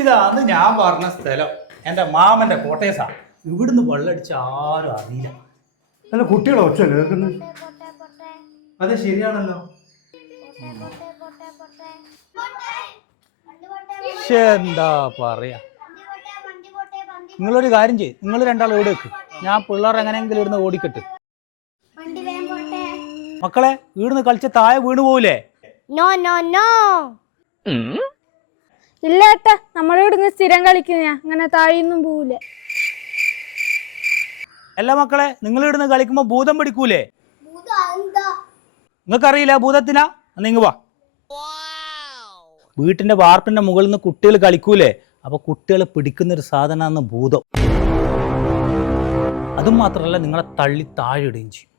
ഇതാണ് ഞാൻ പറഞ്ഞ സ്ഥലം. എന്റെ മാമന്റെ കോട്ടേസാ. ഇവിടുന്ന് വെള്ളടിച്ച് ആരും അറിയില്ല. അല്ല കുട്ടികളെ ഒച്ച കേൾക്കുന്നത്. അതെ ശരിയാണല്ലോ. എന്താ പറയാ, നിങ്ങളൊരു കാര്യം ചെയ്യ്, നിങ്ങൾ രണ്ടാൾ ഓടി വെക്ക്, ഞാൻ പിള്ളേർ എങ്ങനെയെങ്കിലും ഇവിടുന്ന് ഓടിക്കട്ട്. മക്കളെ ഇവിടുന്ന് കളിച്ച് താഴെ വീണ് പോവില്ലേ? നോ നോ നോ, ഇല്ല ഏട്ടാ, നമ്മളിവിടുന്ന് സ്ഥിരം കളിക്കുന്ന അങ്ങനെ താഴെയൊന്നും പോവില്ല. അല്ല മക്കളെ, നിങ്ങൾ ഇവിടുന്ന് കളിക്കുമ്പോ ഭൂതം പിടിക്കൂലേ? നിങ്ങൾക്കറിയില്ല ഭൂതത്തിനാ? നിങ്ങ വാ. വീട്ടിന്റെ വാർപ്പിന്റെ മുകളിൽ നിന്ന് കുട്ടികൾ കളിക്കൂലേ, അപ്പൊ കുട്ടികളെ പിടിക്കുന്നൊരു സാധനമാണ് ഭൂതം. അതും മാത്രമല്ല, നിങ്ങളെ തള്ളി താഴെ ഇടുകയും ചെയ്യും.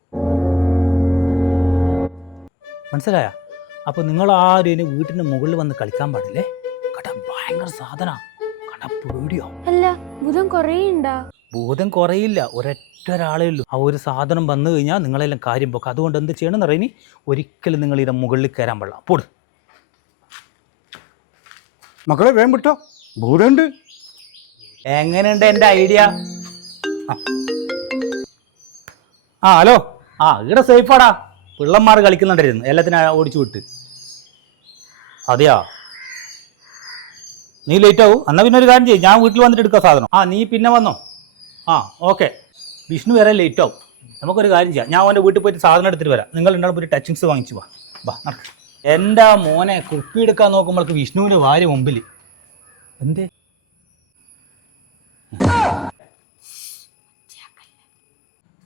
മനസ്സിലായ? അപ്പൊ നിങ്ങൾ ആരും വീട്ടിന്റെ മുകളിൽ വന്ന് കളിക്കാൻ പാടില്ലേ. കട ഭയങ്കര സാധന, കട പേടിയോ. അല്ല, ഭൂതം കുറേ ഉണ്ടാ? ഭൂതം കുറയില്ല, ഒരൊരാളേ ഉള്ളൂ. ആ ഒരു സാധനം വന്നു കഴിഞ്ഞാൽ നിങ്ങളെല്ലാം കാര്യം പോക്കാം. അതുകൊണ്ട് എന്ത് ചെയ്യണം എന്ന് പറയുന്നത്, ഒരിക്കലും നിങ്ങൾ ഇതിന്റെ മുകളിൽ കയറാൻ പാടില്ല. പോട്. മക്കളെ വേഗം വിട്ടോ, ഭൂതമുണ്ട്. എങ്ങനെയുണ്ട് എന്റെ ഐഡിയ? ആ ഹലോ, ഇവിടെ സേഫാടാ. പിള്ളന്മാർ കളിക്കുന്നുണ്ടായിരുന്നു, എല്ലാത്തിനും ഓടിച്ചു വിട്ട്. അതെയാ, നീ ലേറ്റ് ആവും. എന്നാൽ പിന്നെ ഒരു കാര്യം ചെയ്യും, ഞാൻ വീട്ടിൽ വന്നിട്ട് എടുക്കാം സാധനം. നീ പിന്നെ വന്നോ. ഓക്കെ. വിഷ്ണു വരെ ലേറ്റ് ആവും. നമുക്കൊരു കാര്യം ചെയ്യാം, ഞാൻ അവൻ്റെ വീട്ടിൽ പോയിട്ട് സാധനം എടുത്തിട്ട് വരാം. നിങ്ങൾ രണ്ടാളും പോയിട്ട് ടച്ചിങ്സ് വാങ്ങിച്ചു വാ. നടക്ക്. എൻ്റെ മോനെ കുപ്പി എടുക്കാൻ നോക്കുമ്പോഴേക്ക് വിഷ്ണുവിൻ്റെ ഭാര്യ മുമ്പിൽ. എന്തേ?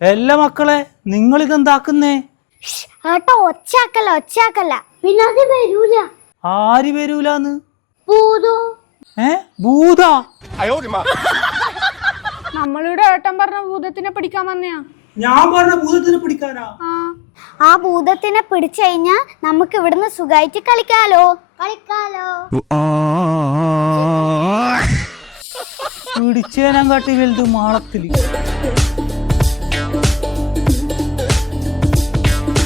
എല്ലാ മക്കളെ, നിങ്ങളിതെന്താക്കുന്നേ? ഒച്ചാക്കല്ല, പിന്നെ അത് വരൂല. ആര് വരൂലെന്ന്? ഭൂതോ. നമ്മളിവിടെ ഏട്ടൻ പറഞ്ഞ ഭൂതത്തിനെ പിടിക്കാൻ വന്നയാ. ഞാൻ പറഞ്ഞ ഭൂതത്തിനെ പിടിക്കാനാ? ആ ഭൂതത്തിനെ പിടിച്ചു കഴിഞ്ഞാ നമുക്ക് ഇവിടുന്ന് സുഖമായിട്ട് കളിക്കാലോ. പിടിച്ചേനാൻ കാട്ടി വലുത് മാളത്തില്.